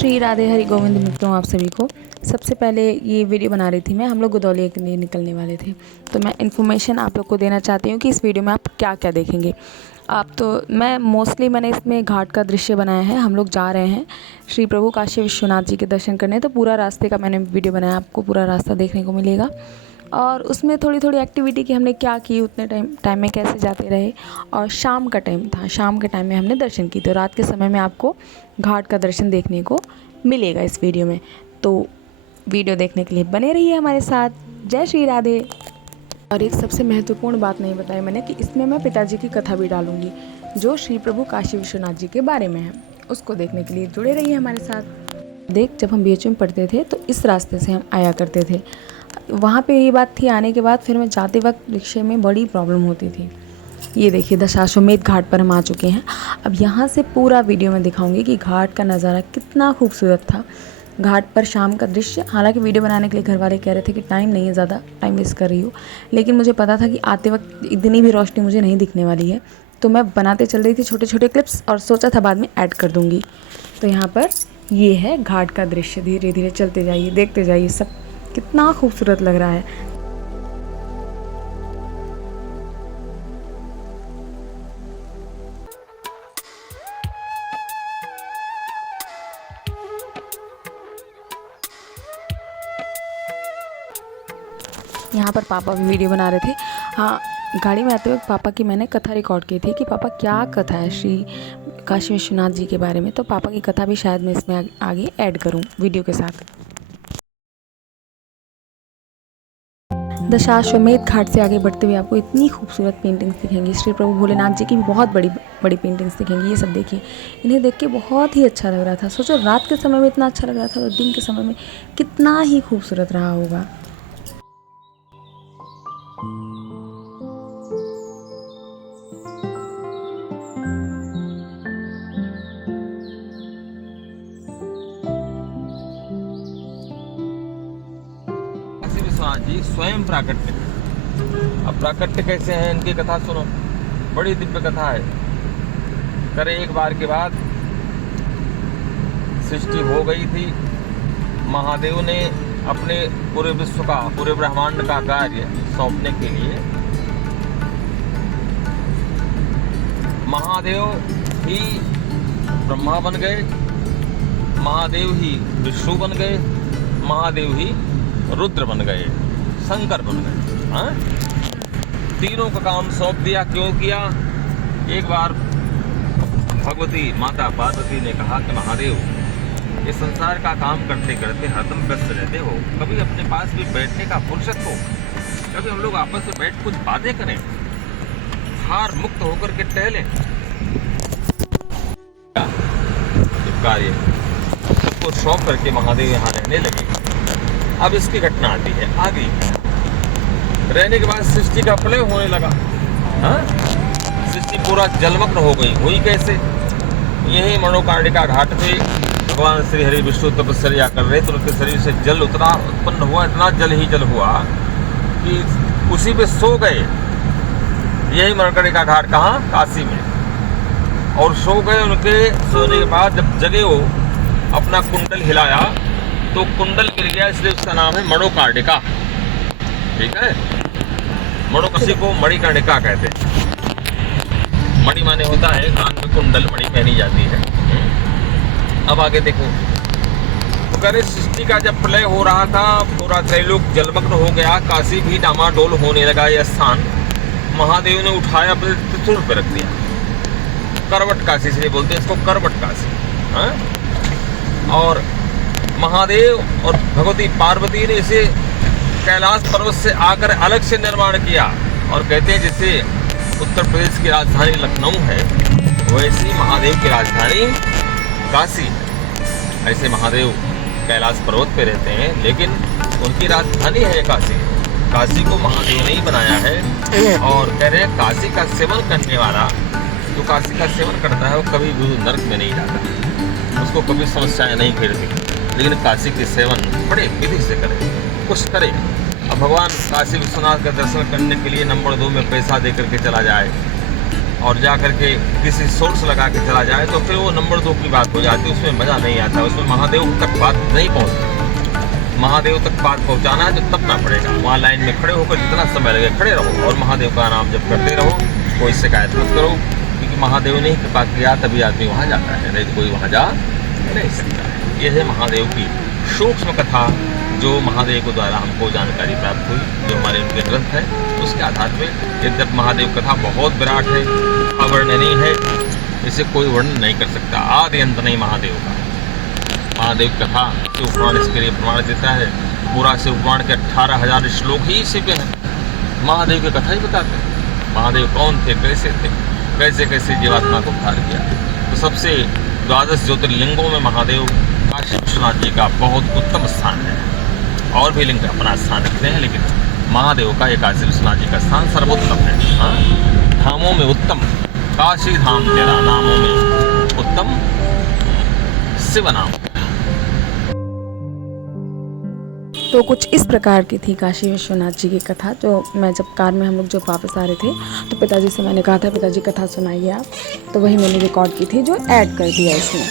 श्री राधे हरि गोविंद मित्रों, आप सभी को सबसे पहले ये वीडियो बना रही थी मैं। हम लोग गदौलिया के लिए निकलने वाले थे, तो मैं इन्फॉर्मेशन आप लोग को देना चाहती हूँ कि इस वीडियो में आप क्या क्या देखेंगे। आप तो मैंने इसमें घाट का दृश्य बनाया है। हम लोग जा रहे हैं श्री प्रभु काशी विश्वनाथ जी के दर्शन करने, तो पूरा रास्ते का मैंने वीडियो बनाया, आपको पूरा रास्ता देखने को मिलेगा। और उसमें थोड़ी थोड़ी एक्टिविटी की हमने क्या की, उतने टाइम में कैसे जाते रहे। और शाम का टाइम था, शाम के टाइम में हमने दर्शन की, तो रात के समय में आपको घाट का दर्शन देखने को मिलेगा इस वीडियो में। तो वीडियो देखने के लिए बने रहिए हमारे साथ। जय श्री राधे। और एक सबसे महत्वपूर्ण बात नहीं बताई मैंने कि इसमें मैं पिताजी की कथा भी डालूंगी, जो श्री प्रभु काशी विश्वनाथ जी के बारे में है। उसको देखने के लिए जुड़े रहिए हमारे साथ। जब हम BHU में पढ़ते थे तो इस रास्ते से हम आया करते थे। वहाँ पे ये बात थी, आने के बाद फिर मैं जाते वक्त रिक्शे में बड़ी प्रॉब्लम होती थी। ये देखिए दशाश्वमेध घाट पर हम आ चुके हैं। अब यहाँ से पूरा वीडियो में दिखाऊंगी कि घाट का नज़ारा कितना खूबसूरत था। घाट पर शाम का दृश्य, हालांकि वीडियो बनाने के लिए घर वाले कह रहे थे कि टाइम नहीं है, ज़्यादा टाइम वेस्ट कर रही हो, लेकिन मुझे पता था कि आते वक्त इतनी भी रोशनी मुझे नहीं दिखने वाली है, तो मैं बनाते चल रही थी छोटे छोटे क्लिप्स, और सोचा था बाद में ऐड कर दूँगी। तो यहाँ पर ये है घाट का दृश्य। धीरे धीरे चलते जाइए, देखते जाइए, सब कितना खूबसूरत लग रहा है। यहाँ पर पापा भी वीडियो बना रहे थे। हाँ, गाड़ी में आते वक्त पापा की मैंने कथा रिकॉर्ड की थी कि पापा क्या कथा है श्री काशी विश्वनाथ जी के बारे में, तो पापा की कथा भी शायद मैं इसमें आगे ऐड करूँ वीडियो के साथ। दशाश्वमेध घाट से आगे बढ़ते हुए आपको इतनी खूबसूरत पेंटिंग्स दिखेंगी। श्री प्रभु भोलेनाथ जी की भी बहुत बड़ी बड़ी पेंटिंग्स दिखेंगी। ये सब देखिए, इन्हें देख के बहुत ही अच्छा लग रहा था। सोचो रात के समय में इतना अच्छा लग रहा था, तो दिन के समय में कितना ही खूबसूरत रहा होगा। विश्वनाथ जी स्वयं प्राकट्य। अब प्राकट्य कैसे हैं, इनकी कथा सुनो, बड़ी दिव्य कथा है। करे एक बार के बाद सृष्टि हो गई थी। महादेव ने अपने पूरे विश्व का, पूरे ब्रह्मांड का कार्य सौंपने के लिए महादेव ही ब्रह्मा बन गए, महादेव ही विष्णु बन गए, महादेव ही रुद्र बन गए, शंकर बन गए। हाँ, तीनों का काम सौंप दिया। क्यों किया? एक बार भगवती माता पार्वती ने कहा कि महादेव, इस संसार का काम करते करते हरदम व्यस्त रहते हो, कभी अपने पास भी बैठने का फुर्सत हो, कभी हम लोग आपस में बैठ कुछ बातें करें, हार मुक्त होकर के टहलें। कार्य सबको सौंप करके महादेव यहाँ रहने लगे। अब इसकी घटना आती है आगे। रहने के बाद सृष्टि का प्रलय होने लगा। हाँ, सृष्टि पूरा जलमग्न हो गई। हुई कैसे? यही मनोकार्णिका घाट पे भगवान श्री हरि विष्णु तपस्या कर रहे, तो उनके शरीर से जल उतना उत्पन्न हुआ, इतना जल ही जल हुआ कि उसी पे सो गए। यही मनोकार्णिका घाट कहाँ? काशी में। और सो गए। उनके सोने के बाद जब जगे हो, अपना कुंडल हिलाया तो कुंडल गिर गया, इसलिए उसका नाम है मनोकार्णिका। ठीक है, मनोकसी को मणिकर्णिका कहते हैं। मणि माने होता है कान में कुंडल, मणि पहनी जाती है। अब आगे देखो, तो कह रहे सृष्टि का जब प्रलय हो रहा था, पूरा त्रैलोक जलमग्न हो गया, काशी भी डामाडोल होने लगा। यह स्थान महादेव ने उठाया, अपने त्रिशूल पर रख दिया। करवट काशी इसलिए बोलते हैं इसको, करवट काशी। हाँ? और महादेव और भगवती पार्वती ने इसे कैलाश पर्वत से आकर अलग से निर्माण किया। और कहते हैं जैसे उत्तर प्रदेश की राजधानी लखनऊ है, वैसी महादेव की राजधानी काशी है। ऐसे महादेव कैलाश पर्वत पे रहते हैं, लेकिन उनकी राजधानी है काशी। काशी को महादेव ने ही बनाया है। और कह रहे हैं काशी का सेवन करने वाला, जो काशी का सेवन करता है, वो कभी भी नरक में नहीं जाता, उसको कभी समस्याएं नहीं घेरती। लेकिन काशी के सेवन बड़े विधि से करें, कुछ करें। अब भगवान काशी विश्वनाथ का दर्शन करने के लिए नंबर 2 में पैसा दे करके चला जाए, और जा करके किसी सोर्स लगा के चला जाए तो फिर वो नंबर 2 की बात हो जाती है, उसमें मज़ा नहीं आता, उसमें महादेव तक बात नहीं पहुँचती। महादेव तक बात पहुँचाना है तो तपना पड़ेगा, वहाँ लाइन में खड़े होकर जितना समय लगे खड़े रहो और महादेव का नाम जब करते रहो, कोई शिकायत मत करो, क्योंकि महादेव ने ही कृपा किया तभी आदमी वहाँ जाता है, नहीं तो कोई वहाँ जा नहीं सकता है। यह है महादेव की सूक्ष्म कथा जो महादेव के द्वारा हमको जानकारी प्राप्त हुई, जो हमारे उनके ग्रंथ है उसके आधार पर। यद्यप महादेव कथा बहुत विराट है, अवर्णनीय है, इसे कोई वर्णन नहीं कर सकता, आदि अंत नहीं महादेव का। महादेव कथा शिव पुराण इसके लिए प्रमाण देता है, पूरा शिव पुराण के 18,000 श्लोक ही इसी पे है, महादेव की कथा ही बताते हैं। महादेव कौन थे, कैसे थे, कैसे कैसे जीवात्मा को उद्धार किया। तो सबसे 12 ज्योतिर्लिंगों में महादेव काशी विश्वनाथ जी का बहुत उत्तम स्थान है, और भी लिंग अपना स्थान रखते हैं, लेकिन महादेव का काशी विश्वनाथ जी का स्थान सर्वोत्तम है। हाँ, धामों में उत्तम काशी धाम तेरा, नामों में उत्तम शिव नाम। तो कुछ इस प्रकार की थी काशी विश्वनाथ जी की कथा, जो मैं जब कार में हम लोग जब वापस आ रहे थे तो पिताजी से मैंने कहा था पिताजी कथा सुनाइए आप, तो वही मैंने रिकॉर्ड की थी जो ऐड कर दिया इसमें।